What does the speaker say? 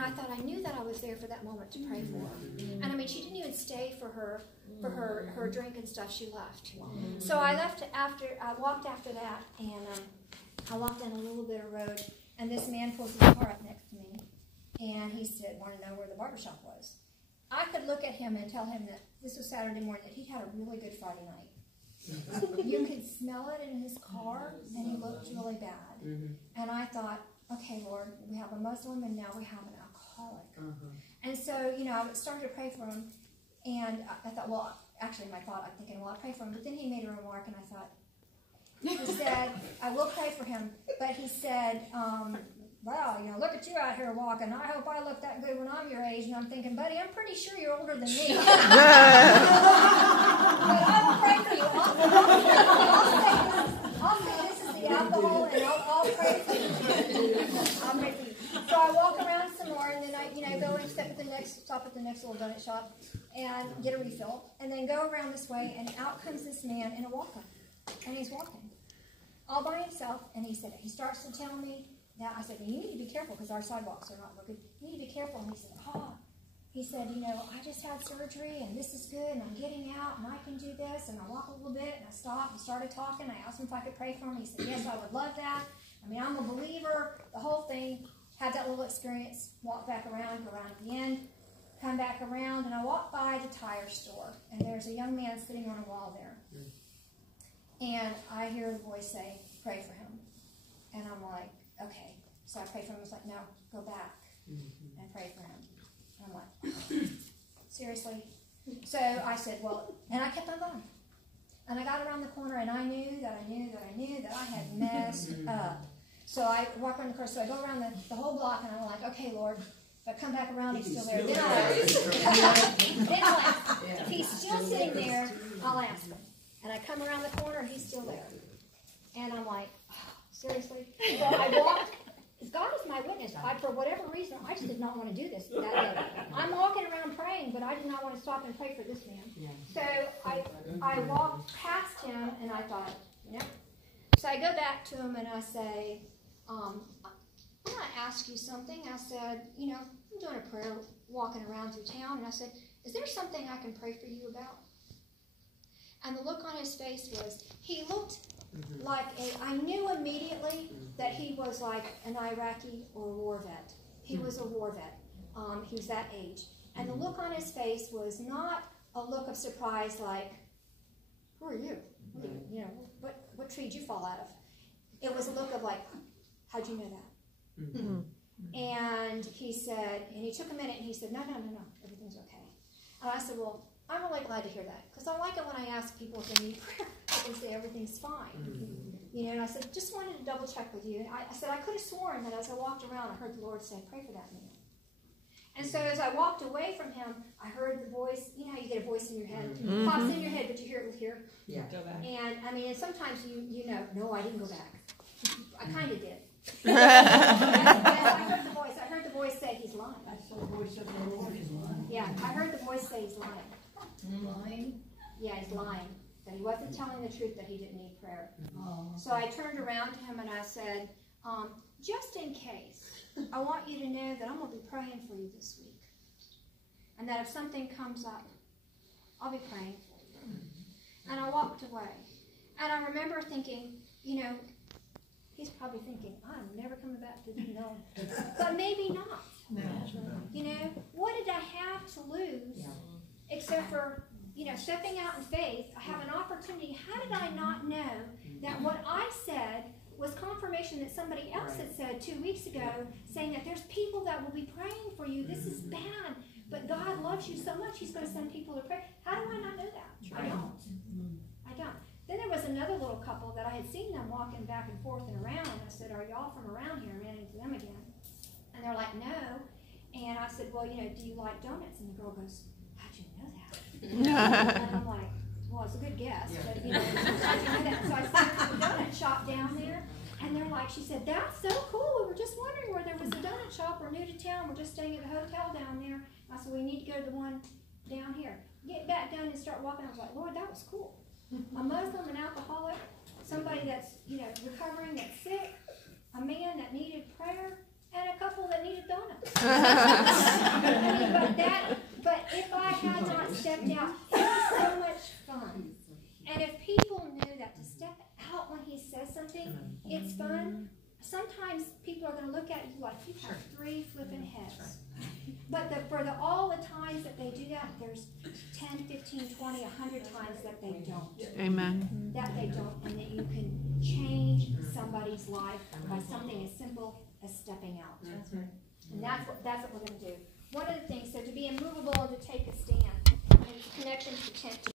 And I thought I knew that I was there for that moment to pray for her. And I mean, she didn't even stay for her drink and stuff. She left. So I left after, I walked after that, and I walked down a little bit of road, and this man pulls his car up next to me, and he said, wanted to know where the barbershop was. I could look at him and tell him that this was Saturday morning, that he'd had a really good Friday night. You could smell it in his car, and he looked really bad. And I thought, okay, Lord, we have a Muslim, and now we have an alcoholic. And so, you know, I started to pray for him, and I thought, well, actually, I'm thinking, well, I'll pray for him. But then he made a remark, and I thought, he said, I will pray for him. But he said, wow, you know, look at you out here walking. I hope I look that good when I'm your age. And I'm thinking, buddy, I'm pretty sure you're older than me. But I will pray for you. I'll say this is the alcohol, and I'll pray for you. I'll pray for you. So I walk around some more, and then I, you know, go and stop at the next little donut shop and get a refill, and then go around this way, and out comes this man in a walker, and he's walking all by himself. And he starts to tell me that, I said, well, you need to be careful because our sidewalks are not working. You need to be careful. And he said, you know, I just had surgery, and this is good, and I'm getting out, and I can do this. And I walk a little bit, and I stopped and started talking. I asked him if I could pray for him. He said, yes, I would love that. I mean, I'm a believer. The whole thing. Had that little experience, walk back around, go around at the end, come back around, and I walk by the tire store, and there's a young man sitting on a wall there. And I hear the voice say, pray for him. And I'm like, okay. So I pray for him. I was like, no, go back and pray for him. And I'm like, seriously? So I said, well, and I kept on going. And I got around the corner, and I knew that I had messed up. So I walk around the corner, so I go around the whole block, and I'm like, okay, Lord, if I come back around, he's still there. Then I'll ask. If he's still sitting there, I'll ask him. And I come around the corner, and he's still there. And I'm like, oh, seriously? So I walked. God is my witness. For whatever reason, I just did not want to do this that day. I'm walking around praying, but I did not want to stop and pray for this man. So I walked past him, and I thought, no. So I go back to him, and I say, I want to ask you something. I said, you know, I'm doing a prayer walking around through town, and I said, is there something I can pray for you about? And the look on his face was, he looked like I knew immediately that he was like an Iraqi or a war vet. He was a war vet. He was that age. And the look on his face was not a look of surprise like, who are you? You know, what tree did you fall out of? It was a look of like, how'd you know that? And he said, and he took a minute, and he said, no, everything's okay. And I said, well, I'm really glad to hear that, because I like it when I ask people if they need prayer, they can say everything's fine. You know, and I said, just wanted to double check with you. And I said, I could have sworn that as I walked around, I heard the Lord say, pray for that man. And so as I walked away from him, I heard the voice. You know how you get a voice in your head? It pops in your head, but you hear it with here. Yeah. Go back. And I mean, and sometimes you know, no, I didn't go back. I kind of did. Yes, I heard the voice say he's lying. That's the voice of the Lord is lying. Yeah, I heard the voice say he's lying. Lying? Yeah, he's lying. That he wasn't telling the truth, that he didn't need prayer. So I turned around to him and I said, just in case, I want you to know that I'm going to be praying for you this week. And that if something comes up, I'll be praying for you. And I walked away. And I remember thinking, you know, he's probably thinking, I'm never coming back to you know. But maybe not. No. You know, what did I have to lose except for, you know, stepping out in faith? I have an opportunity. How did I not know that what I said was confirmation that somebody else had said 2 weeks ago, saying that there's people that will be praying for you. This is bad, but God loves you so much, he's going to send people to pray. How do I not know that? I don't. Then there was another little couple that I had seen them walking back and forth and around, and I said, are y'all from around here? I ran into them again. And they're like, no. And I said, well, you know, do you like donuts? And the girl goes, how'd you know that? And I'm like, well, it's a good guess, but, you know, how'd you know that? So I sent her to the donut shop down there, and they're like, she said, that's so cool. We were just wondering where there was a donut shop. We're new to town. We're just staying at the hotel down there. I said, we need to go to the one down here. Get back down and start walking. I was like, Lord, that was cool. A Muslim, an alcoholic, somebody that's, you know, recovering, that's sick, a man that needed prayer, and a couple that needed donuts. But if I had not stepped out, it was so much fun. And if people knew that to step out when he says something, it's fun. Sometimes people are going to look at you like you have three flipping heads. But all the times that they do that, there's 10, 15, 20, 100 times that they don't. Amen. That they don't, and that you can change somebody's life by something as simple as stepping out. That's right. And that's what we're going to do. One of the things, so to be immovable and to take a stand, and connection to tent.